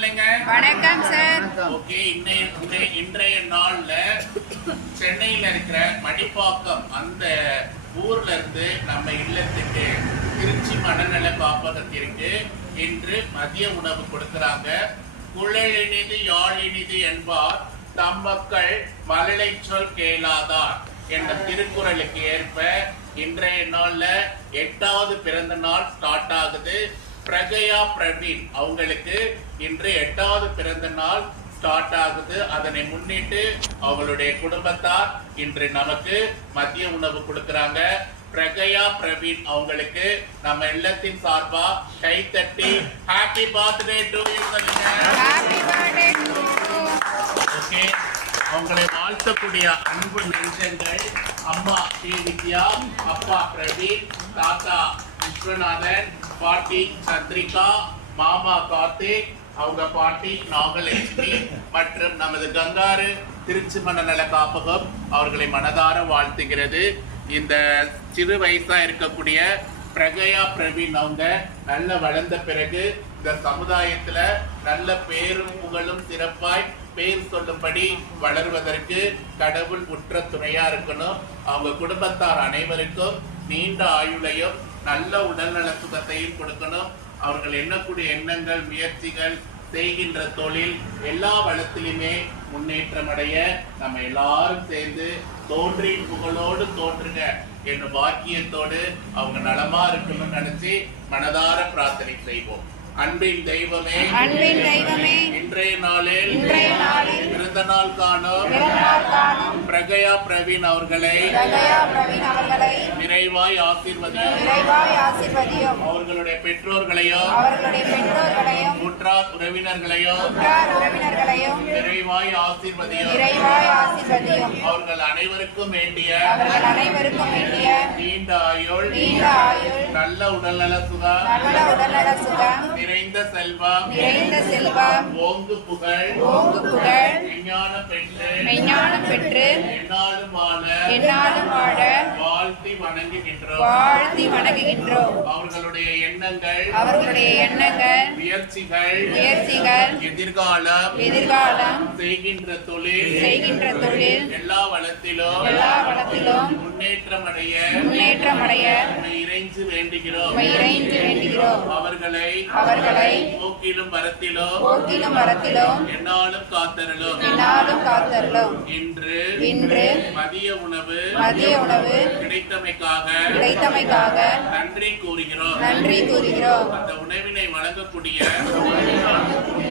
சொல்லுங்க. வணக்கம் sir. Okay, இன்றைய நாள்ல சென்னையில இருக்கிற மடிப்பாக்கம் அந்த ஊர்ல இருந்து நம்ம இல்லத்துக்கு திருச்சி மனநல காப்பகத்திற்கு இன்று மதிய உணவு கொடுக்கிறாங்க. குழலினிது யாழினிது என்பார் தம் மக்கள் மழலை சொல் கேளாதார் என்ற திருக்குறளுக்கு ஏற்ப இன்றைய நாள்ல 8வது பிறந்த நாள் ஸ்டார்ட் ஆகுது. பிரகயா பிரவீன் அவங்களுக்கு இன்று 8வது பிறந்த நாள் ஸ்டார்ட் ஆகுது. அதனை முன்னிட்டு அவங்களுடைய குடும்பத்தார் இன்று நமக்கு மதிய உணவு கொடுக்கறாங்க. பிரகயா பிரவீன் அவங்களுக்கு நம்ம இல்லத்தின் சார்பா கைத்தட்டி ஹாப்பி பர்த்டே டு யூ சொல்லுங்க. ஓகே, அவங்களை வாழ்த்தக்கூடிய அன்பு நெஞ்சங்கள் அம்மா ஸ்ரீ வித்யா, அப்பா பிரவீன், தாத்தா விஸ்வநாதன், பாட்டி சந்திரிகா, மாமா கார்த்திக், அவங்க பாட்டி நாகலட்சுமி மற்றும் நமது கங்காரு திருச்சி மனநல காப்பகம் அவர்களை மனதார வாழ்த்துகிறது. இந்த சிறு வயசா இருக்கக்கூடிய பிரகயா பிரவீன் அவங்க நல்ல வளர்ந்த பிறகு இந்த சமுதாயத்துல நல்ல பேரும் புகழும் சிறப்பாய் பேர் சொல்லும்படி வளர்வதற்கு கடவுள் உற்ற துணையா இருக்கணும். அவங்க குடும்பத்தார் அனைவருக்கும் நீண்ட ஆயுளையும் நல்ல உடல்நல சுகத்தையும் கொடுக்கணும். அவர்கள் எண்ணக்கூடிய எண்ணங்கள், முயற்சிகள், செய்கின்ற தொழில் எல்லா வளத்திலுமே முன்னேற்றம் அடைய நம்ம எல்லாரும் சேர்ந்து தோன்றி புகழோடு தோன்றுங்க என்னும் வாக்கியத்தோடு அவங்க நலமா இருக்கணும்னு நினைச்சு மனதார பிரார்த்தனை செய்வோம். அன்பின் தெய்வமே, அன்பின் தெய்வமே, இன்றைய நாளில் பிறந்த நாள் காணும் பிரகயா பிரவீன் அவர்களை நிறைவாய் ஆசீர்வதியும். அவர்களுடைய பெற்றோர்களையும் உற்றார் உறவினர்களையும் நிறைவாய் ஆசீர்வதியும். அவர்கள் அனைவருக்கும் வேண்டிய நீண்ட ஆயுள், நல்ல உடல்நல சுகம், நிறைந்த செல்வம், ஓங்கு புகழ், மெய்ஞானம் பெற்று எந்நாளும் வாழ வாழ்த்தி வணங்குகின்றோம். அவர்களுடைய எண்ணங்கள், முயற்சிகள், எதிர்காலம் செய்கின்ற தொழில் எல்லா வளத்திலும் முன்னேற்றம் அடைய இறைஞ்சு வேண்டுகிறோம். அவர்களை போக்கிலும் வரத்திலும் என்னாலும் காத்தருளும். இன்று மதிய உணவு கிடைத்தமைக்காக நன்றி கூறுகிறோம். அந்த உணவினை வழங்கக்கூடிய